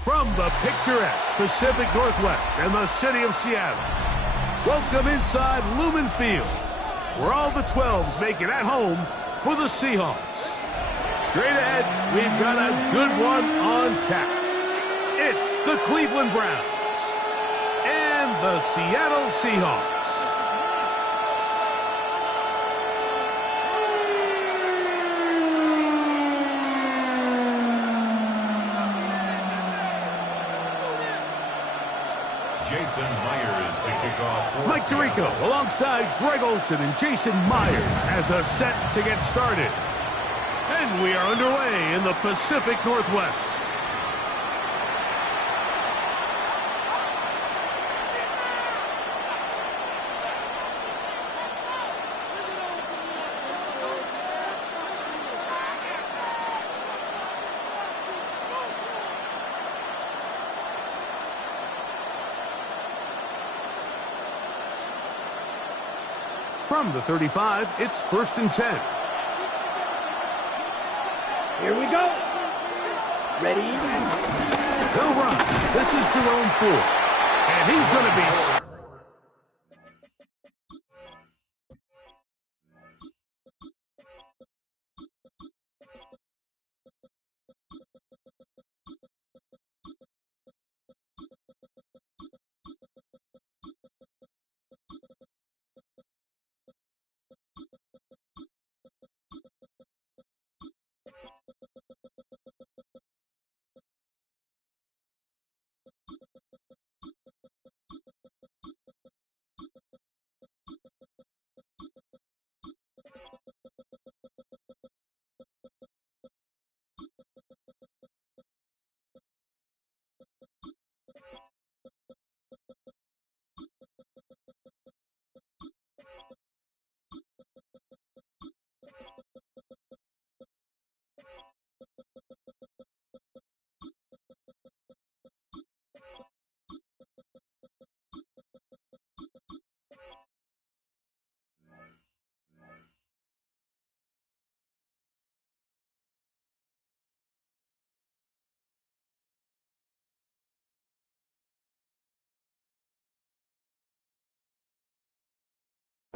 From the picturesque Pacific Northwest and the city of Seattle, welcome inside Lumen Field, where all the 12s make it at home for the Seahawks. Straight ahead, we've got a good one on tap. It's the Cleveland Browns and the Seattle Seahawks. Jason Myers to kick off. Mike Tirico alongside Greg Olsen and Jason Myers has us set to get started. And we are underway in the Pacific Northwest. From the 35, it's 1st and 10. Here we go. Ready? They'll run. This is Jerome Ford. And he's going to be...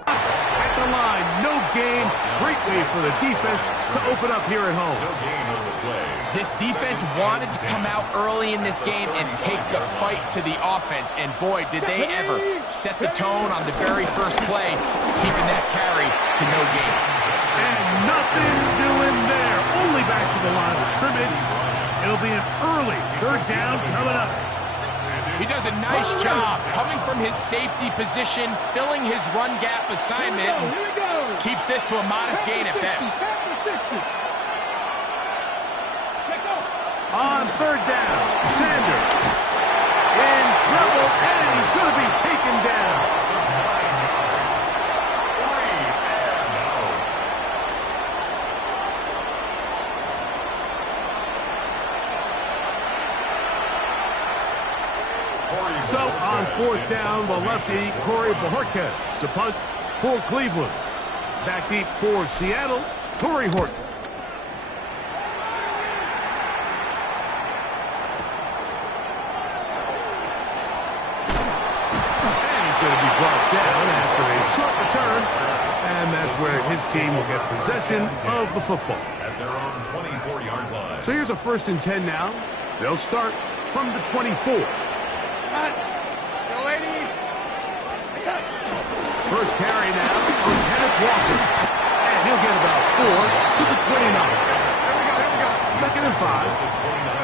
At the line, no game. Great way for the defense to open up here at home. No gain on the play. This defense wanted to come out early in this game and take the fight to the offense, and boy, did they ever set the tone on the very first play, keeping that carry to no gain. And nothing doing there. Only back to the line of scrimmage. It'll be an early 3rd down coming up. He does a nice job coming from his safety position, filling his run gap assignment, and keeps this to a modest gain at best. On 3rd down, Sanders in trouble, and he's going to be taken down. So on 4th down, the lefty, Corey Bojorquez to punt for Cleveland. Back deep for Seattle, Torrey Horton. And he's going to be brought down after a short return. And that's where his team will get possession of the football. At their own 24-yard line. So here's a 1st and 10 now. They'll start from the 24. First carry now from Kenneth Walker. And he'll get about 4 to the 29. Second and 5.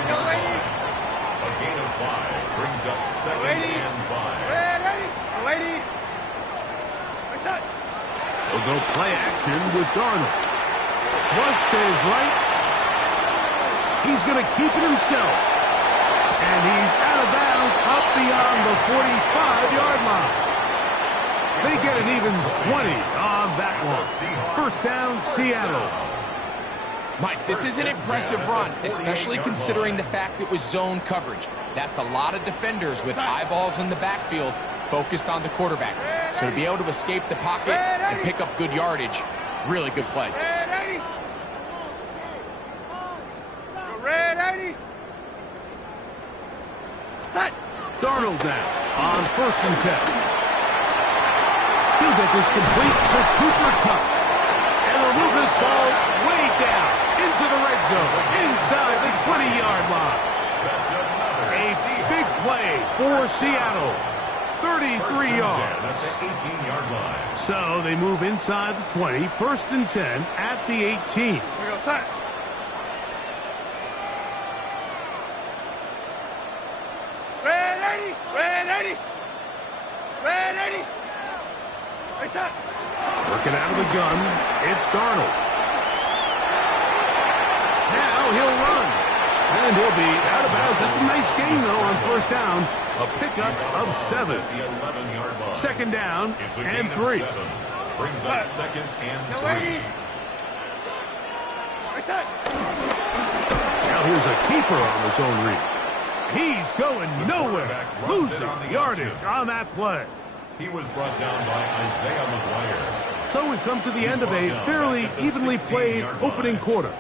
A gain of 5 brings up 2nd and 5. They'll go play action with Darnold. Flush to his right. He's going to keep it himself. And he's out of bounds up beyond 45-yard line. They get an even 20 on that one. First down, Seattle. Mike, this is an impressive run, especially considering the fact it was zone coverage. That's a lot of defenders with eyeballs in the backfield focused on the quarterback. So to be able to escape the pocket and pick up good yardage, really good play. Darnold now on 1st and 10. He'll get this complete to Cooper Kupp. And he'll move this ball way down into the red zone, inside the 20-yard line. A big play for Seattle. 33 yards. At the 18-yard line. So they move inside the 20, 1st and 10 at the 18. We go, set. Working out of the gun, it's Darnold. Now he'll run. And he'll be out of bounds. That's a nice gain, though, on 1st down. A pickup of 7. The 11-yard line. 2nd down It's a and gain 3. of 7. Brings up 2nd and 3. Now here's a keeper on the zone read. He's going nowhere. Losing yardage on that play. He was brought down by Isaiah McGuire. So we've come to the end of a fairly evenly played opening quarter.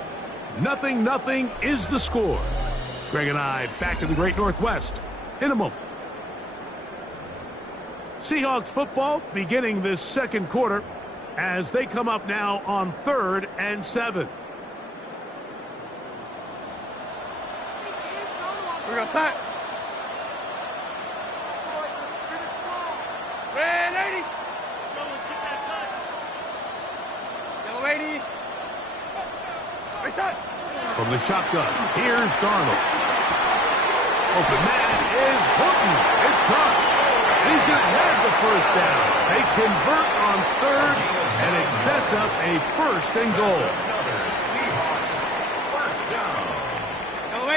0-0 is the score. Greg and I back in the Great Northwest in a moment. Seahawks football beginning this 2nd quarter as they come up now on 3rd and 7. We're going to set. Red 80. Let's get that touch. Yellow 80. Reset. From the shotgun, here's Darnold. Open man is Horton. It's caught. And he's going to have the 1st down. They convert on 3rd, and it sets up a 1st and goal. Seahawks. 1st down.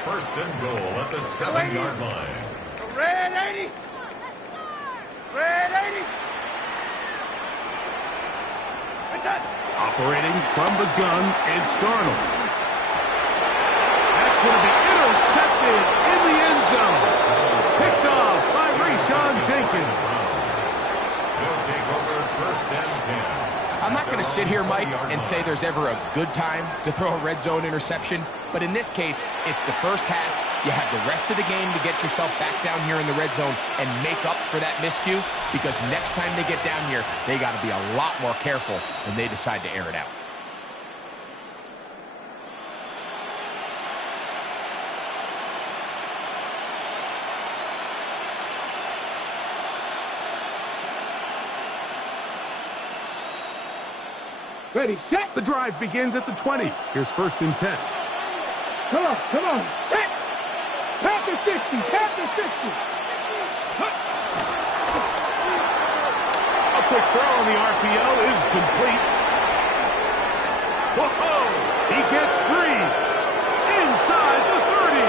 1st and goal at the 7-yard line. Red 80. Red 80. Reset. Operating from the gun, it's Darnold. That's going to be intercepted in the end zone. Picked off by Rayshon Jenkins. They'll take over 1st and 10. I'm not going to sit here, Mike, and say there's ever a good time to throw a red zone interception, but in this case, it's the first half. You have the rest of the game to get yourself back down here in the red zone and make up for that miscue, because next time they get down here, they got to be a lot more careful when they decide to air it out. Ready, set. The drive begins at the 20. Here's 1st and 10. Come on, set. Tap the 60, tap the 60. A quick throw on the RPO is complete. Whoa! He gets free inside the 30.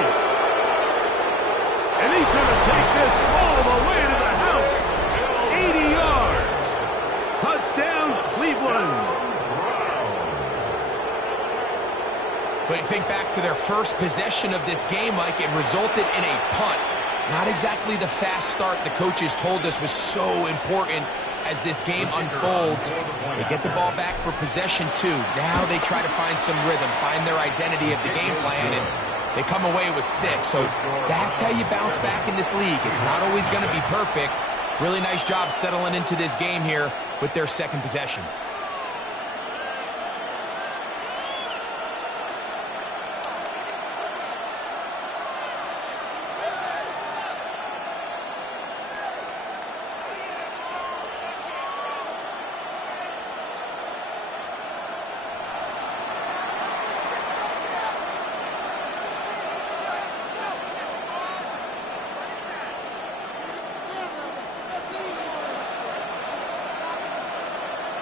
And he's going to take this all the way to the house. 80 yards. Touchdown, Cleveland. But you think back to their first possession of this game, Mike, it resulted in a punt. Not exactly the fast start the coaches told us was so important as this game unfolds. They get the ball back for possession 2. Now they try to find some rhythm, find their identity of the game plan, and they come away with 6. So that's how you bounce back in this league. It's not always going to be perfect. Really nice job settling into this game here with their 2nd possession.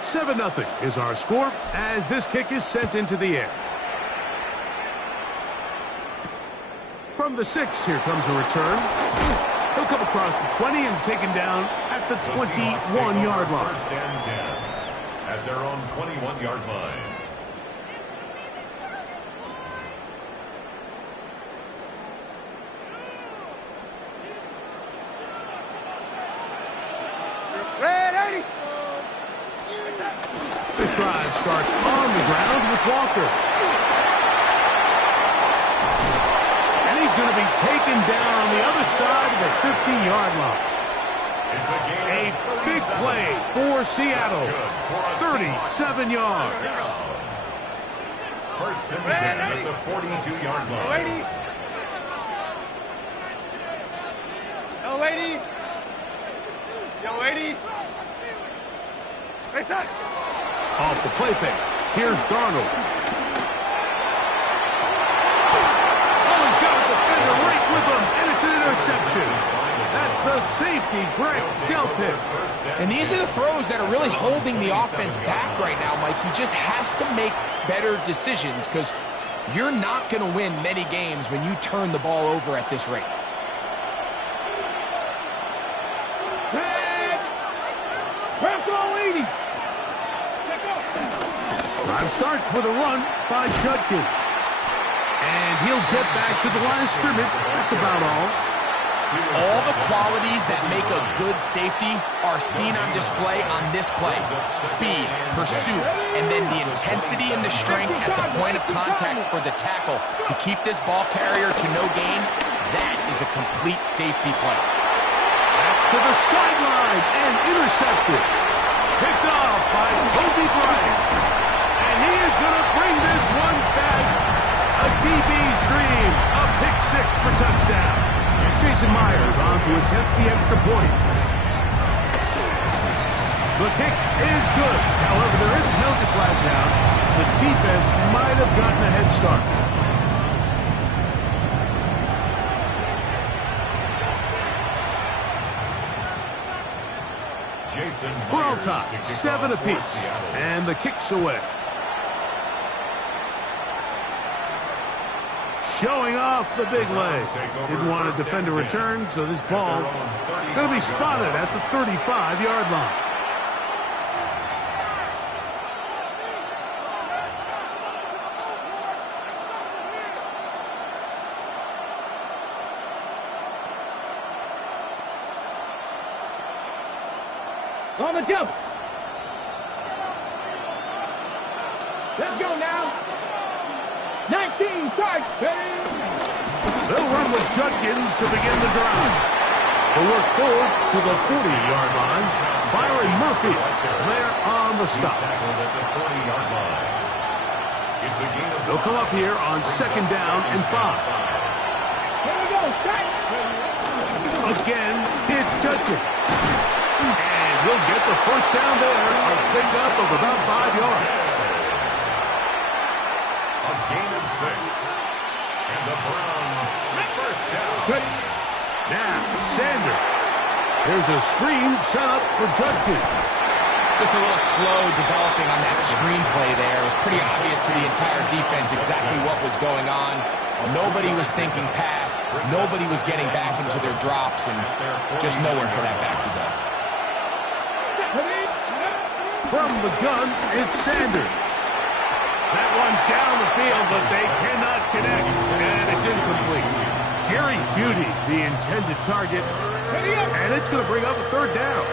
Seven 0 is our score as this kick is sent into the air. From the 6, here comes a return. He'll come across the 20 and taken down at the 21-yard line. First and 10 at their own 21-yard line. This drive starts on the ground with Walker. And he's going to be taken down on the other side of the 50-yard line. It's a gain of Big 37. play for Seattle. That's good for a 37 yards. First and 10 at the 42-yard line. Young lady. Young lady. Space up. Off the play fake. Here's Darnold. Oh, he's got a defender right with him, and it's an interception. That's the safety, Greg Delpit. And these are the throws that are really holding the offense back right now, Mike. He just has to make better decisions because you're not going to win many games when you turn the ball over at this rate. Drive starts with a run by Judkins. And he'll get back to the line of scrimmage. That's about all. All the qualities that make a good safety are seen on display on this play. Speed, pursuit, and then the intensity and the strength at the point of contact for the tackle to keep this ball carrier to no gain. That is a complete safety play. That's to the sideline and intercepted. Picked off by Kobe Bryant. And he is going to bring this one back. A DB's dream. A pick six for touchdown. Jason Myers on to attempt the extra point. The kick is good. However, there is a penalty flag down. The defense might have gotten a head start. Jason We're all Myers tied, to kick 7 off for apiece. Seattle. And the kick's away. Showing off the big leg. Didn't want to defend a return, so this ball going to be spotted at the 35-yard line. On the jump. Let's go now. 19 starts. They'll run with Judkins to begin the drive. They'll work forward to the 40-yard line. Byron Murphy there on the He's stop. tackled at the 40-yard line. It's a gain of They'll come up here on second down and 5. Here we go. Start. Again, it's Judkins. And he'll get the first down there. A pickup of about 5 yards. a gain of 6. And the Browns first down. Now, Sanders. There's a screen set up for Judkins. Just a little slow developing on that screenplay there. It was pretty obvious to the entire defense exactly what was going on. Nobody was thinking pass. Nobody was getting back into their drops, and just nowhere for that back to go. From the gun, it's Sanders. That one down the field, but they cannot connect, and it's incomplete. Jerry Jeudy, the intended target, and it's going to bring up a third down.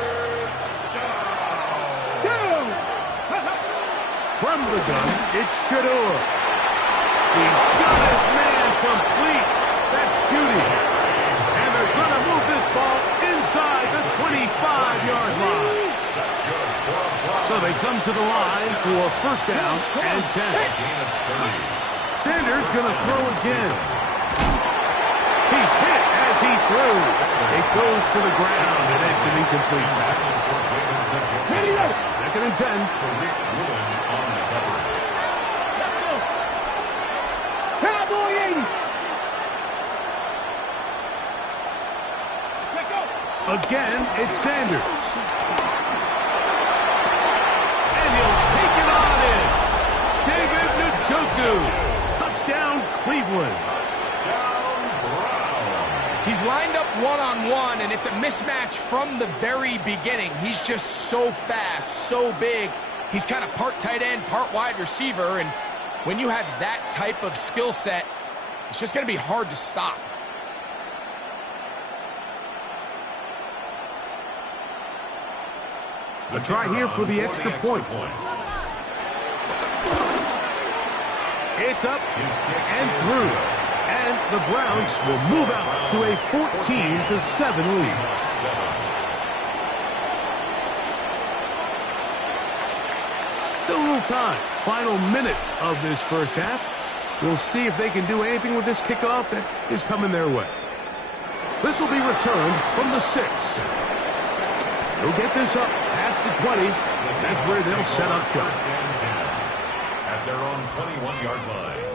From the gun, it's Shador. He got his man complete. That's Jeudy. And they're going to move this ball inside the 25-yard line. So they come to the line for first down and 10. Sanders going to throw again. He's hit as he throws. It goes to the ground, and it's an incomplete pass. Second and 10. Cowboy 80. Again, it's Sanders. And he'll take it on in. David Njoku. Touchdown, Cleveland. Touchdown, Browns. He's He's lined up one-on-one, and it's a mismatch from the very beginning. He's just so fast, so big. He's kind of part tight end, part wide receiver, and when you have that type of skill set, it's just going to be hard to stop. A try here for the extra point. It's up and through. And the Browns will move out to a 14-7 lead. Still a little time. Final minute of this first half. We'll see if they can do anything with this kickoff that is coming their way. This will be returned from the 6. They'll get this up past the 20. That's where they'll set up shop. At their own 21-yard line.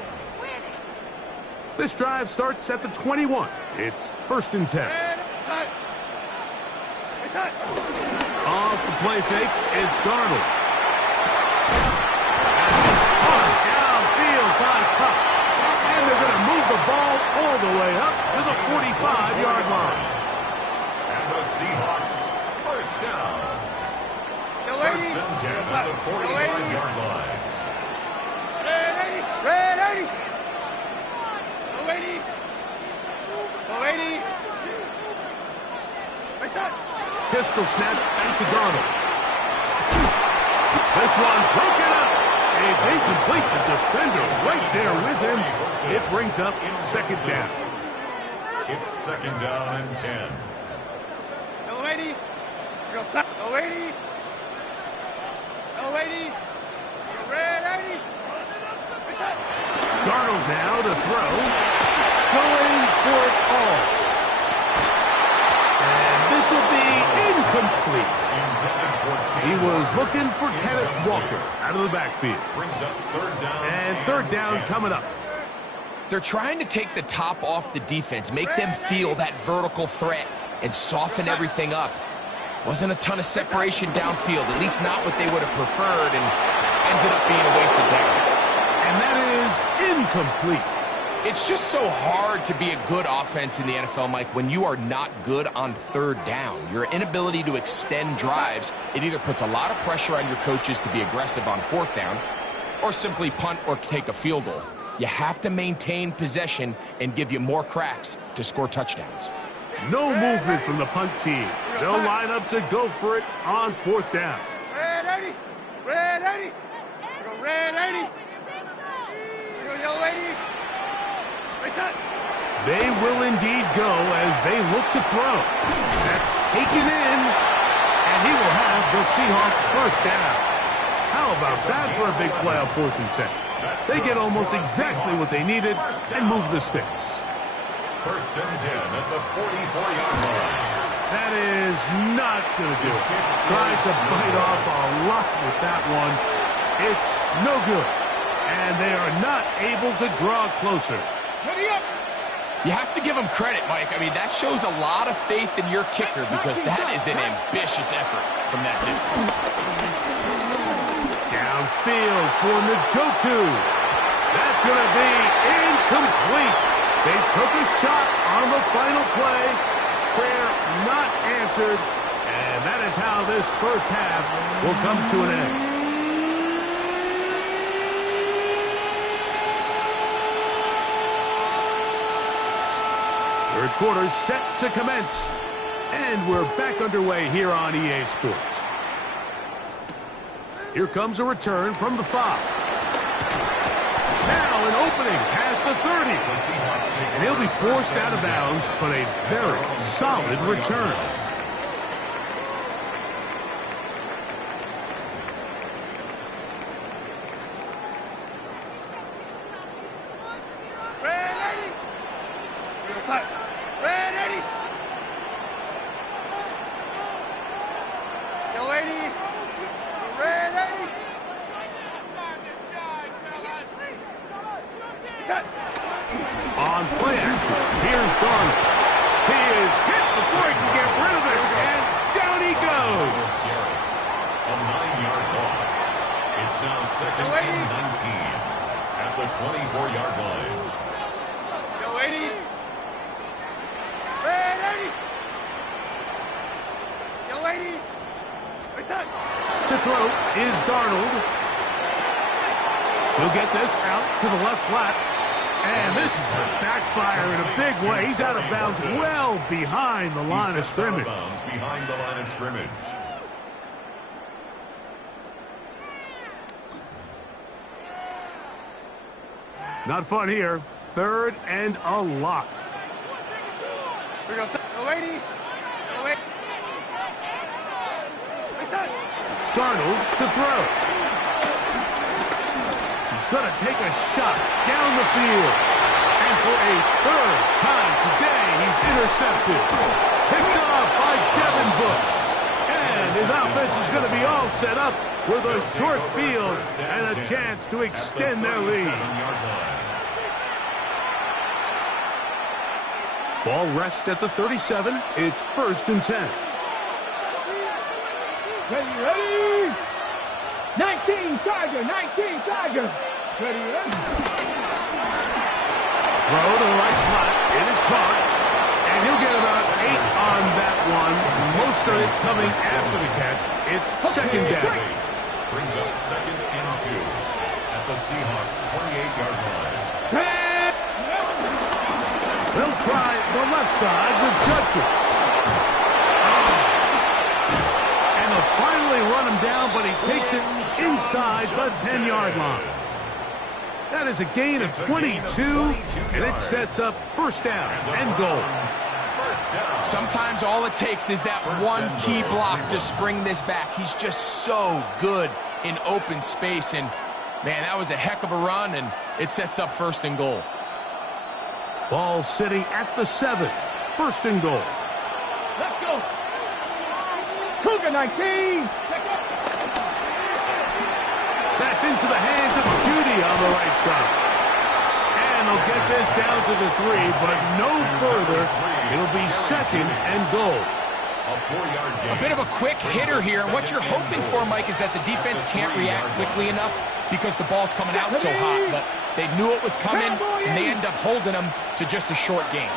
This drive starts at the 21. It's 1st and 10. Off the play fake, it's Darnold. Downfield by Kupp. And they're going to move the ball all the way up to the 45-yard line. And the Seahawks, first down. 1st and 10 at the 45-yard line. Red 80. Go 80. Pistol snap back to Darnold. This one broken up. It's incomplete. The defender right there with him. It brings up 2nd down. It's 2nd down and 10. Go 80. Go 80. Go 80. Red 80. Darnold now to throw. Going for it all. And this will be incomplete. He was looking for Kenneth Walker out of the backfield. Brings up 3rd down. And 3rd down coming up. They're trying to take the top off the defense, make them feel that vertical threat, and soften everything up. Wasn't a ton of separation downfield, at least not what they would have preferred, and ends up being a wasted down. And that is incomplete. It's just so hard to be a good offense in the NFL, Mike, when you are not good on 3rd down. Your inability to extend drives, it either puts a lot of pressure on your coaches to be aggressive on 4th down, or simply punt or take a field goal. You have to maintain possession and give you more cracks to score touchdowns. No movement from the punt team. They'll line up to go for it on 4th down. Red 80. Red 80. Go red 80. Go yellow 80. They will indeed go as they look to throw. That's taken in, and he will have the Seahawks 1st down. How about that for a big play on 4th and 10? They get almost exactly what they needed and move the sticks. 1st and 10 at the 44-yard line. That is not going to do it. Tries to bite off a lot with that one. It's no good. And they are not able to draw closer. You have to give him credit, Mike. I mean, that shows a lot of faith in your kicker because that is an ambitious effort from that distance. Downfield for Njoku. That's going to be incomplete. They took a shot on the final play. Prayer not answered. And that is how this first half will come to an end. Third quarter set to commence. And we're back underway here on EA Sports. Here comes a return from the 5. Now an opening past the 30. And he'll be forced out of bounds, but a very solid return. On play action, here's Darnold. He is hit before he can get rid of it, and down he goes. A 9-yard loss. It's now 2nd and 19 at the 24-yard line. Go 80. To throw is Darnold. He'll get this out to the left flat. And this is going to backfire in a big way. He's out of bounds well behind the line of scrimmage. Behind the line of scrimmage. Not fun here. 3rd and a lot. Here we go. Darnold to throw. He's going to take a shot down the field. And for a 3rd time today, he's intercepted. Picked off by Devin Bush. And his offense is going to be all set up with a short field and a chance to extend their lead. Ball rests at the 37. It's 1st and 10. Ready? 19 Tiger. Ready? Throw to the right flat. It is caught. And he'll get about 8 on that one. Most of it coming after the catch. It's 2nd down. Brings up 2nd and 2 at the Seahawks 28-yard line. They'll try the left side with Judkins. And they'll finally run him down, but he takes it inside the 10-yard line. That is a gain of 22, and it sets up 1st down and goal. Sometimes all it takes is that one key block to spring this back. He's just so good in open space, and, man, that was a heck of a run, and it sets up 1st and goal. Ball sitting at the 7. 1st and goal. Let's go. Cougar 19. That's into the hands of Judy on the right side. And they'll get this down to the 3, but no further. It'll be 2nd and goal. A bit of a quick hitter here. And what you're hoping for, Mike, is that the defense can't react quickly enough because the ball's coming out so hot. But they knew it was coming, and they end up holding them to just a short game.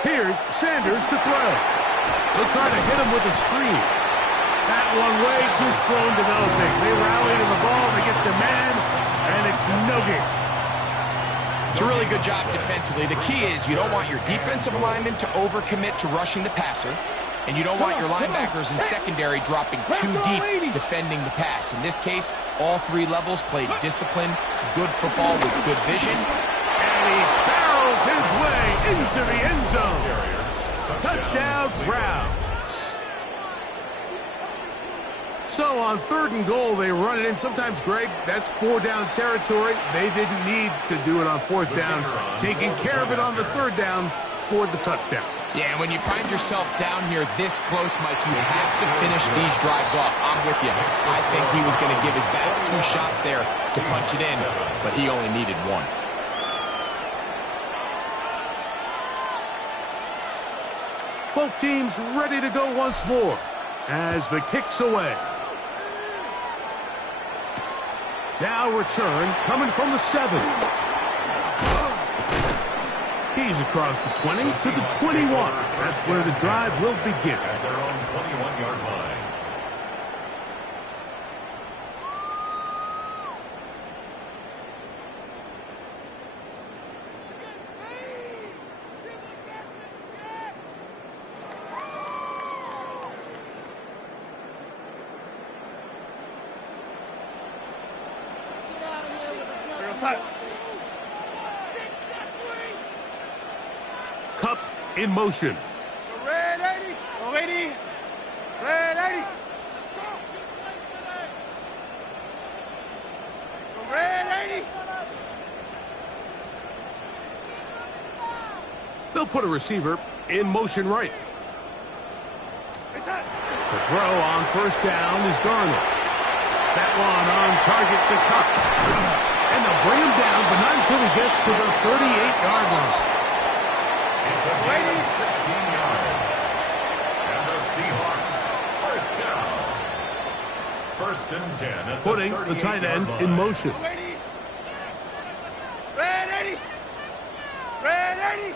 Here's Sanders to throw. They'll try to hit him with a screen. That one way too slow in developing. They rally to the ball, they get the man, and it's no game. It's a really good job defensively. The key is you don't want your defensive linemen to overcommit to rushing the passer, and you don't want your linebackers in secondary dropping too deep defending the pass. In this case, all 3 levels played disciplined, good football with good vision. And he barrels his way into the end zone. Touchdown, Browns. So on 3rd and goal, they run it in. Sometimes, Greg, that's 4-down territory. They didn't need to do it on 4th down. Taking care of it on the 3rd down for the touchdown. Yeah, and when you find yourself down here this close, Mike, you have to finish these drives off. I'm with you. I think he was going to give his back 2 shots there to punch it in, but he only needed 1. Both teams ready to go once more as the kick's away. Now return coming from the 7. He's across the 20 to the 21. That's where the drive will begin. At their own 21-yard line. Kupp in motion. Red 80. Go 80. Red 80. Go red 80. They'll put a receiver in motion right. To throw on 1st down is Darnold. That one on target to Kupp. And they'll bring him down, but not until he gets to the 38-yard line. It's a gain of 16 yards. And the Seahawks, 1st down. 1st and 10 at Putting the the tight end line. in motion. Red 80. Red 80.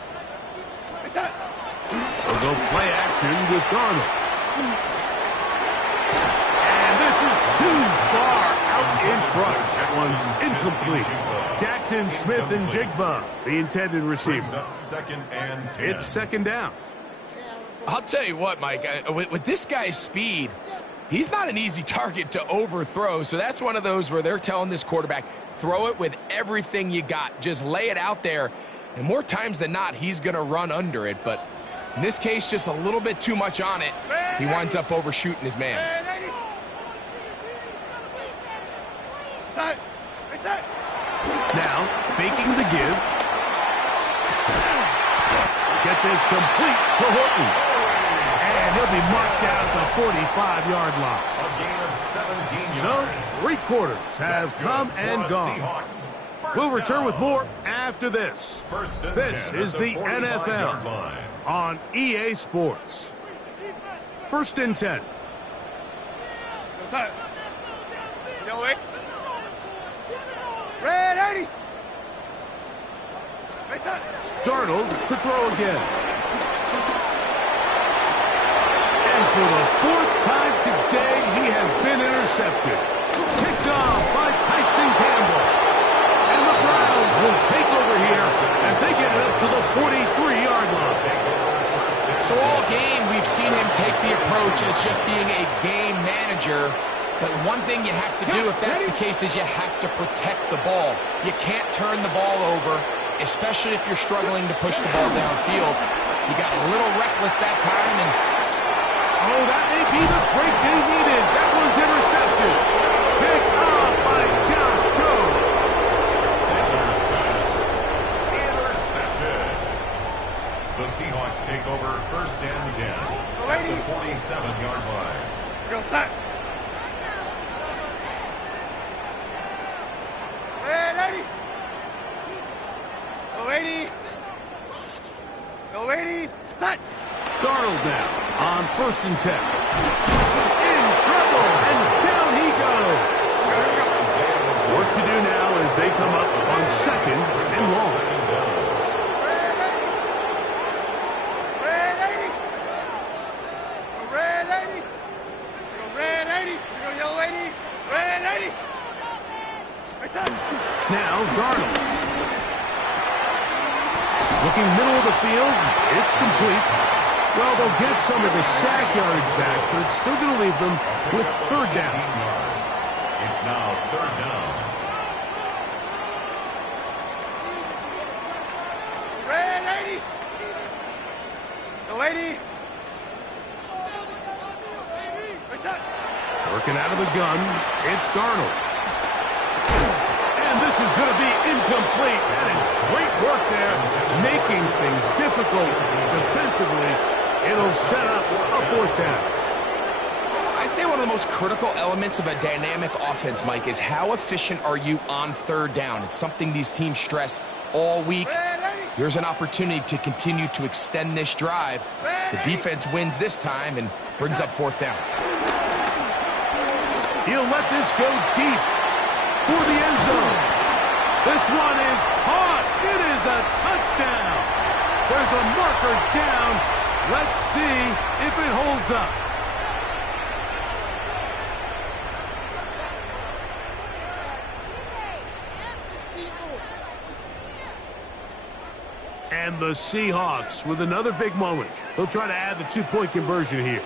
They'll go play action with Darnold. And this is too far out in front. That one's incomplete. Jackson Smith-Njigba, the intended receiver. Second and 10. It's second down. I'll tell you what, Mike, with this guy's speed, he's not an easy target to overthrow, so that's one of those where they're telling this quarterback, throw it with everything you got. Just lay it out there, and more times than not, he's going to run under it, but in this case, just a little bit too much on it. He winds up overshooting his man. Now, faking the give. Get this complete to Horton. And he'll be marked down at the 45-yard line. A gain of 17 So, yards. 3 quarters have come and gone. We'll return with more after this. This is the NFL on EA Sports. First and 10. Red 80. Darnold to throw again. And for the 4th time today, he has been intercepted. Picked off by Tyson Campbell. And the Browns will take over here as they get it up to the 43-yard line. So all game, we've seen him take the approach as just being a game manager. But one thing you have to do, if that's the case, is you have to protect the ball. You can't turn the ball over, especially if you're struggling to push the ball downfield. He got a little reckless that time, and oh, that may be the break they needed. That one's intercepted. Picked off by Josh Jones. Sanders' pass intercepted. The Seahawks take over first and 10 at the 47-yard line. Go sack. Red 80. Go 80. Go 80. Set. Darnold now on first and 10. In trouble, and down he goes. Work to do now as they come up on second and long. Red 80. Go red 80. Go red 80. Go yellow 80. Red 80. Now Darnold. Looking middle of the field, it's complete. Well, they'll get some of the sack yardage back, but it's still going to leave them with third down. It's now third down. Red 80. Go 80. Working out of the gun, it's Darnold. And this is going to be incomplete. That is great work there, making things difficult defensively. It'll set up a fourth down. I'd say one of the most critical elements of a dynamic offense, Mike, is how efficient are you on third down. It's something these teams stress all week. Here's an opportunity to continue to extend this drive. The defense wins this time and brings up fourth down. He'll let this go deep for the end zone. This one is caught. It is a touchdown. There's a marker down. Let's see if it holds up. And the Seahawks with another big moment. They'll try to add the two-point conversion here.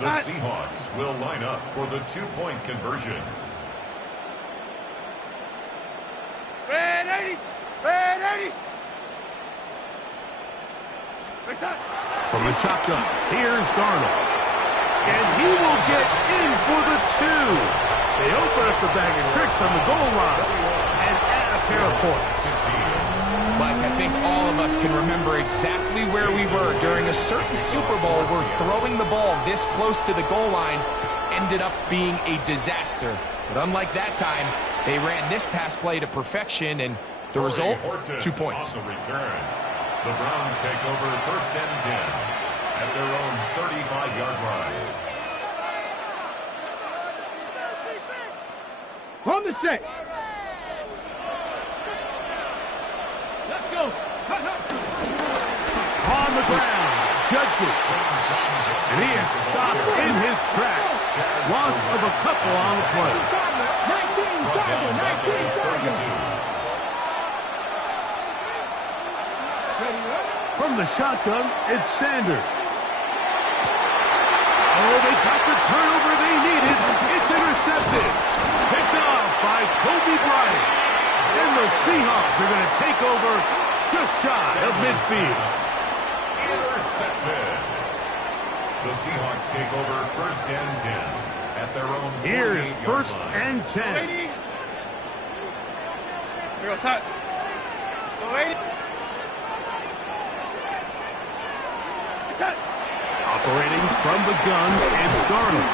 The Seahawks will line up for the two-point conversion. Red 80. Red 80. From the shotgun, here's Darnold. And he will get in for the two. They open up the bag of tricks on the goal line and add a pair of points. Mike, I think all of us can remember exactly where we were during a certain Super Bowl where throwing the ball this close to the goal line ended up being a disaster. But unlike that time, they ran this pass play to perfection, and the result, 2 points. On the return, the Browns take over first and 10 at their own 35-yard line. From the 6. Let's go. Judkins. And he is stopped in his tracks. Loss of a couple on the play. 19 Charger, 19 Charger. From the shotgun, it's Sanders. Oh, they got the turnover they needed. It's intercepted. Picked off by Kobe Bryant. And the Seahawks are going to take over just shy of midfield. Intercepted. The Seahawks take over 1st and 10 at their own 48-yard line. Here's 1st and 10. Here we go, set. Go, lady. Set. Operating from the gun, it's Darnold.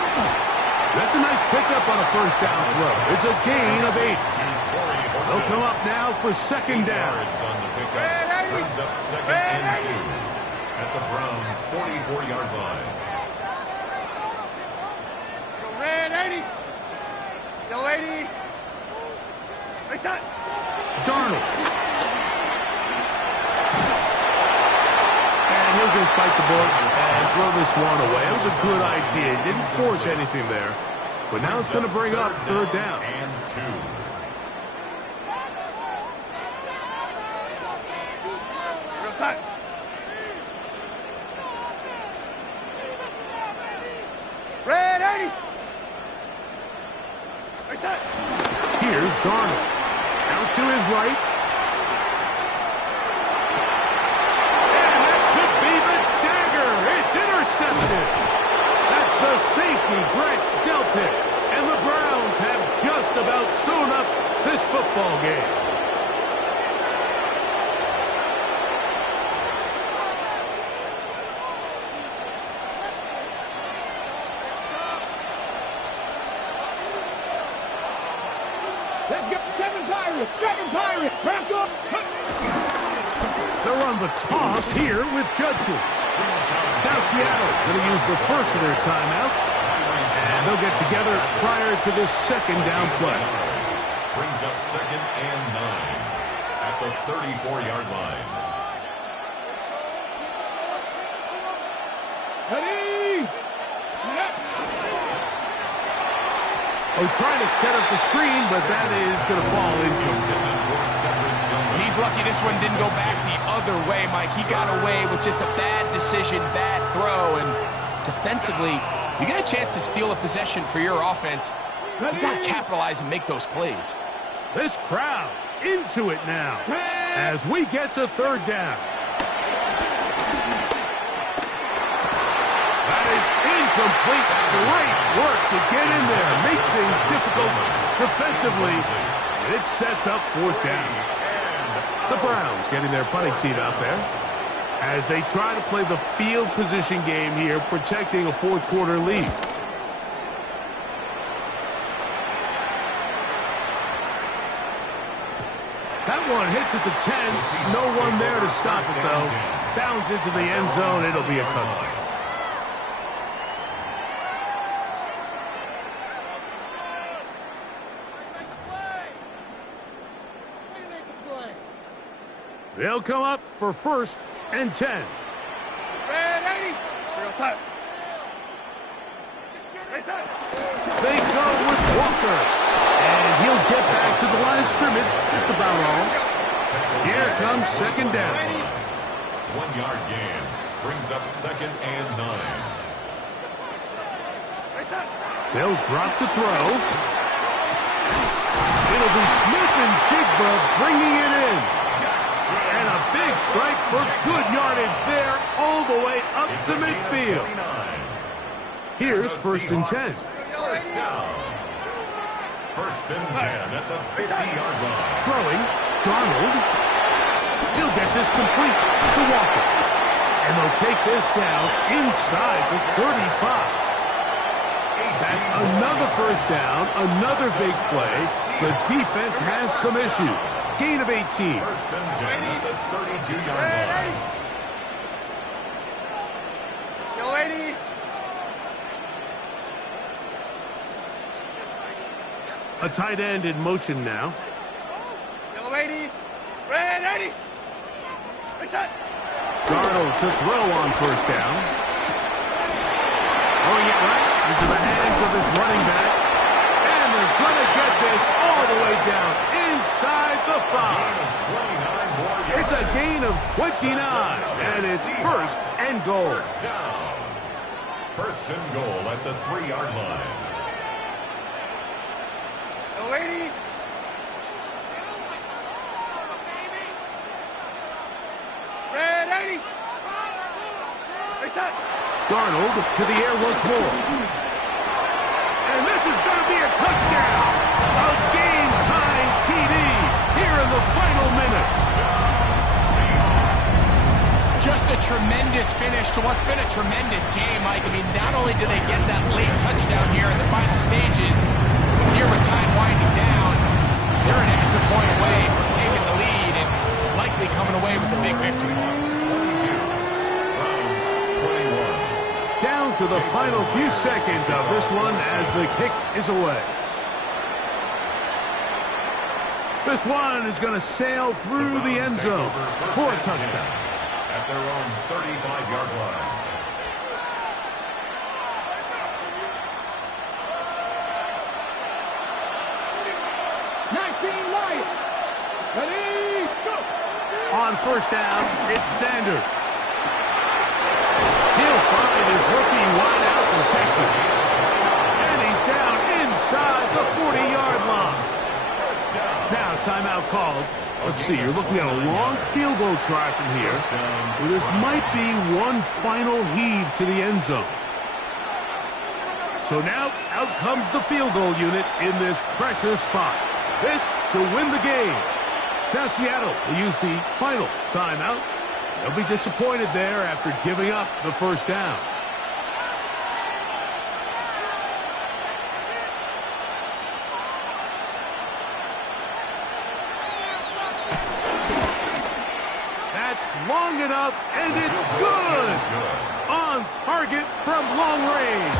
That's a nice pickup on a 1st down throw. It's a gain of 8. They'll come up now for 2nd down. On the pickup brings up 2nd and 2 at the Browns' 44-yard line. Go, red 80. Go, 80. Hey, set. Darnold. And he'll just bite the bullet and throw this one away. It was a good idea. Didn't force anything there. But now it's going to bring up 3rd down. And 2. Go, set. Red 80. Hey, set. Here's Darnold. Out to his right. And that could be the dagger. It's intercepted. That's the safety, Grant Delpit. And the Browns have just about sewn up this football game. Let's go. 7 Pirates. 7 Pirates. Back up. They're on the toss here with Judkins. Now Seattle's going to use the first of their timeouts. And they'll get together prior to this 2nd down play. Brings up 2nd and 9 at the 34-yard line. Ready. Yep. Oh, trying to set up the screen, but that is going to fall incomplete. He's lucky this one didn't go back the other way, Mike. He got away with just a bad decision, bad throw, and defensively, you get a chance to steal a possession for your offense. You got to capitalize and make those plays. This crowd into it now as we get to 3rd down. That is incomplete. Great work to get in there, make things difficult defensively, and it sets up 4th down. The Browns getting their punting team out there as they try to play the field position game here, protecting a 4th quarter lead. That one hits at the 10. No one there to stop it, though. Bounds into the end zone. It'll be a touchdown. They'll come up for 1st and 10. Red 80. Here we go, set. Hey, set. They go with Walker. And he'll get back to the line of scrimmage. That's about all. Here comes 2nd down. 1-yard gain. Brings up 2nd and 9. Hey, set. They'll drop to throw. It'll be Smith and Jigba bringing it in. And a big strike for good yardage there all the way up to midfield. Here's 1st and 10. 1st down. 1st and 10 at the 50-yard line. Throwing, Darnold. He'll get this complete to Walker. And they'll take this down inside the 35. That's another 1st down, another big play. The defense has some issues. Gain of 18. 1st and 10 at the 32-yard line. Yo, 80. A tight end in motion now. Yo, 80. Red 80. Hey, set. Darnold to throw on first down. Throwing it right into the hands of his running back. And they're going to get this all the way down inside the 5. It's a gain of 29, and it's first and goal. First down. First and goal at the 3-yard line. Go 80. Red 80. Stay set. Darnold to the air once more. And this is going to be a touchdown. A game-time TD here in the final minutes. Just a tremendous finish to what's been a tremendous game, Mike. I mean, not only do they get that late touchdown here in the final stages, but here with time winding down, they're an extra point away from taking the lead and likely coming away with a big victory. Down to the final few seconds of this one as the kick is away. This one is going to sail through the end zone for a touchdown. At their own 35-yard line. Ready, go! On first down, it's Sanders. He'll find his rookie wideout from Texas. And he's down inside the 40-yard line. Now, timeout called. Let's see, you're looking at a long field goal try from here. Well, this might be one final heave to the end zone. So now, out comes the field goal unit in this pressure spot. This to win the game. Now Seattle will use the final timeout. They'll be disappointed there after giving up the first down. Long enough, and it's good! On target from long range.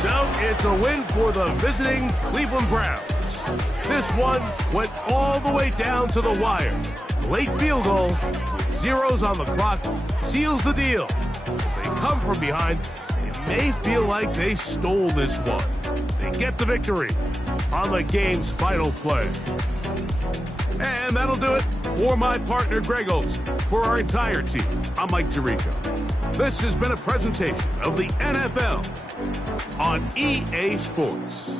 So it's a win for the visiting Cleveland Browns. This one went all the way down to the wire. Late field goal, zeros on the clock, seals the deal. They come from behind. It may feel like they stole this one. They get the victory on the game's final play. And that'll do it for my partner, Greg Olson. For our entire team, I'm Mike Tirico. This has been a presentation of the NFL on EA Sports.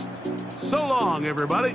So long, everybody.